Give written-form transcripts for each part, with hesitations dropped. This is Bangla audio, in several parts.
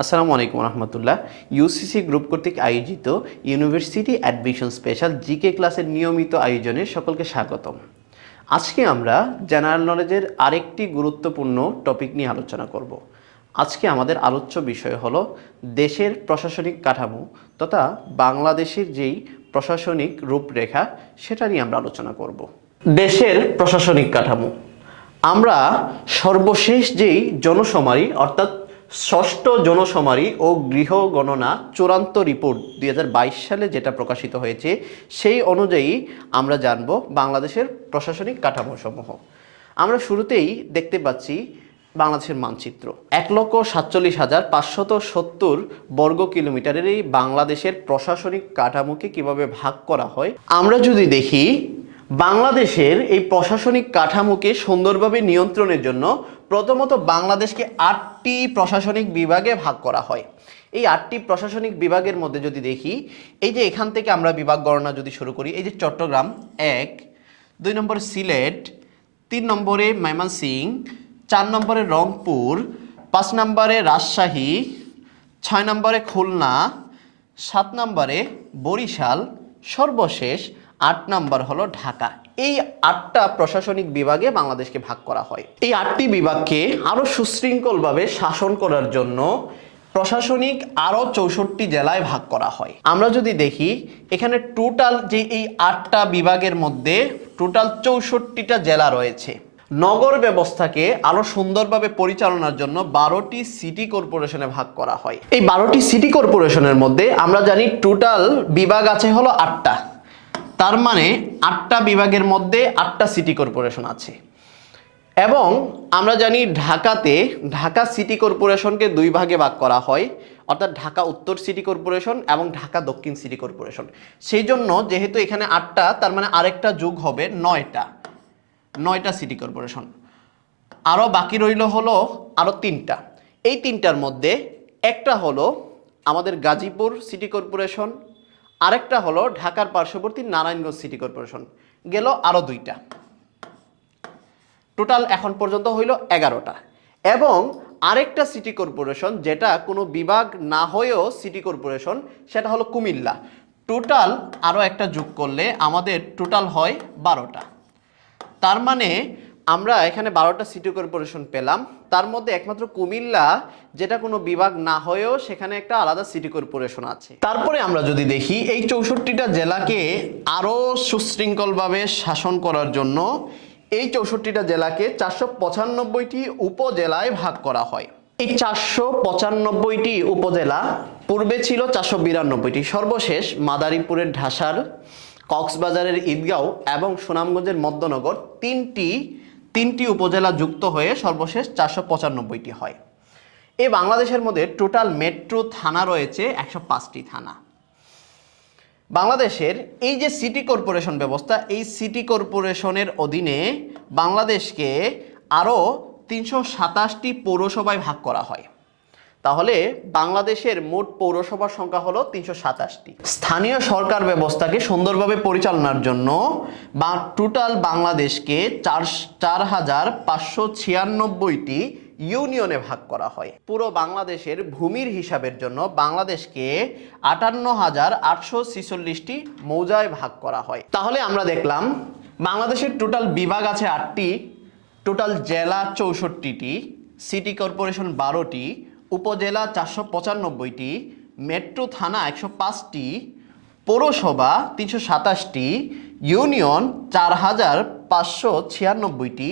আসসালামু আলাইকুম রহমতুল্লাহ। ইউসিসি গ্রুপ কর্তৃক আয়োজিত ইউনিভার্সিটি অ্যাডমিশন স্পেশাল জিকে ক্লাসের নিয়মিত আয়োজনে সকলকে স্বাগতম। আজকে আমরা জেনারেল নলেজের আরেকটি গুরুত্বপূর্ণ টপিক নিয়ে আলোচনা করব। আজকে আমাদের আলোচ্য বিষয় হলো দেশের প্রশাসনিক কাঠামো তথা বাংলাদেশের যেই প্রশাসনিক রূপরেখা সেটা নিয়ে আমরা আলোচনা করব। দেশের প্রশাসনিক কাঠামো, আমরা সর্বশেষ যেই জনশুমারি অর্থাৎ ষষ্ঠ জনশুমারি ও গৃহ গণনা চূড়ান্ত রিপোর্ট 2022 সালে যেটা প্রকাশিত হয়েছে সেই অনুযায়ী আমরা জানব বাংলাদেশের প্রশাসনিক কাঠামোসমূহ। আমরা শুরুতেই দেখতে পাচ্ছি বাংলাদেশের মানচিত্র। 1,47,570 বর্গ কিলোমিটারের এই বাংলাদেশের প্রশাসনিক কাঠামোকে কিভাবে ভাগ করা হয়, আমরা যদি দেখি বাংলাদেশের এই প্রশাসনিক কাঠামোকে সুন্দরভাবে নিয়ন্ত্রণের জন্য প্রথমত বাংলাদেশকে 8টি প্রশাসনিক বিভাগে ভাগ করা হয়। এই 8টি প্রশাসনিক বিভাগের মধ্যে যদি দেখি, এই যে এখান থেকে আমরা বিভাগ গণনা যদি শুরু করি, এই যে চট্টগ্রাম 1, 2 নম্বরে সিলেট, 3 নম্বরে ময়মনসিংহ, 4 নম্বরে রংপুর, 5 নম্বরে রাজশাহী, 6 নম্বরে খুলনা, 7 নম্বরে বরিশাল, সর্বশেষ 8 নম্বর হলো ঢাকা। এই 8টা প্রশাসনিক বিভাগে বাংলাদেশকে ভাগ করা হয়। এই 8টি বিভাগকে আরো সুশৃঙ্খলভাবে শাসন করার জন্য প্রশাসনিক আরো 64 জেলায় ভাগ করা হয়। আমরা যদি দেখি এখানে টোটাল যে এই 8টা বিভাগের মধ্যে টোটাল 64টা জেলা রয়েছে। নগর ব্যবস্থাকে আরো সুন্দরভাবে পরিচালনার জন্য 12টি সিটি কর্পোরেশনে ভাগ করা হয়। এই 12টি সিটি কর্পোরেশনের মধ্যে আমরা জানি টোটাল বিভাগ আছে হলো 8টা, তার মানে 8টা বিভাগের মধ্যে 8টা সিটি কর্পোরেশন আছে। এবং আমরা জানি ঢাকা সিটি কর্পোরেশনকে 2 ভাগে ভাগ করা হয়, অর্থাৎ ঢাকা উত্তর সিটি কর্পোরেশন এবং ঢাকা দক্ষিণ সিটি কর্পোরেশন। সেই জন্য যেহেতু এখানে 8টা, তার মানে আরেকটা যোগ হবে 9টা সিটি কর্পোরেশন। আরও বাকি রইল হলো আরও 3টা। এই 3টার মধ্যে একটা হলো আমাদের গাজীপুর সিটি কর্পোরেশন, আরেকটা হলো ঢাকার পার্শ্ববর্তী নারায়ণগঞ্জ সিটি কর্পোরেশন। গেল আরও 2টা, টোটাল এখন পর্যন্ত হইল 11টা। এবং আরেকটা সিটি কর্পোরেশন যেটা কোনো বিভাগ না হয়েও সিটি কর্পোরেশন, সেটা হলো কুমিল্লা। টোটাল আরও একটা যোগ করলে আমাদের টোটাল হয় 12টা। তার মানে আমরা এখানে 12টা সিটি কর্পোরেশন পেলাম, তার মধ্যে একমাত্র কুমিল্লা যেটা কোনো বিভাগ না হয়েও সেখানে একটা আলাদা সিটি কর্পোরেশন আছে। তারপরে আমরা যদি দেখি এই 64টা জেলাকে আরো সুশৃঙ্খলভাবে শাসন করার জন্য এই 64টা জেলাকে 495টি উপজেলায় ভাগ করা হয়। এই 495টি উপজেলা পূর্বে ছিল 492টি, সর্বশেষ মাদারীপুরের ঢাসার, কক্সবাজারের ঈদগাঁও এবং সুনামগঞ্জের মধ্যনগর তিনটি উপজেলা যুক্ত হয়ে সর্বশেষ 495টি হয়। এই বাংলাদেশের মধ্যে টোটাল মেট্রো থানা রয়েছে 105টি থানা। বাংলাদেশের এই যে সিটি কর্পোরেশন ব্যবস্থা, এই সিটি কর্পোরেশনের অধীনে বাংলাদেশকে আরও 327টি পৌরসভায় ভাগ করা হয়। তাহলে বাংলাদেশের মোট পৌরসভার সংখ্যা হলো 327টি। স্থানীয় সরকার ব্যবস্থাকে সুন্দরভাবে পরিচালনার জন্য বা টোটাল বাংলাদেশকে 4,596টি ইউনিয়নে ভাগ করা হয়। পুরো বাংলাদেশের ভূমির হিসাবের জন্য বাংলাদেশকে 58,846টি মৌজায় ভাগ করা হয়। তাহলে আমরা দেখলাম বাংলাদেশের টোটাল বিভাগ আছে 8টি, টোটাল জেলা 64টি, সিটি কর্পোরেশন 12টি, উপজেলা 495টি, মেট্রো থানা 105টি, পৌরসভা 327টি, ইউনিয়ন 4,596টি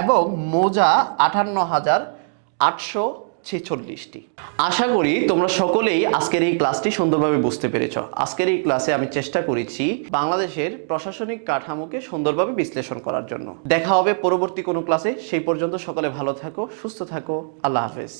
এবং মৌজা 58,846টি। আশা করি তোমরা সকলেই আজকের এই ক্লাসটি সুন্দরভাবে বুঝতে পেরেছ। আজকের এই ক্লাসে আমি চেষ্টা করেছি বাংলাদেশের প্রশাসনিক কাঠামোকে সুন্দরভাবে বিশ্লেষণ করার জন্য। দেখা হবে পরবর্তী কোনো ক্লাসে। সেই পর্যন্ত সকলে ভালো থাকো, সুস্থ থাকো। আল্লাহ হাফেজ।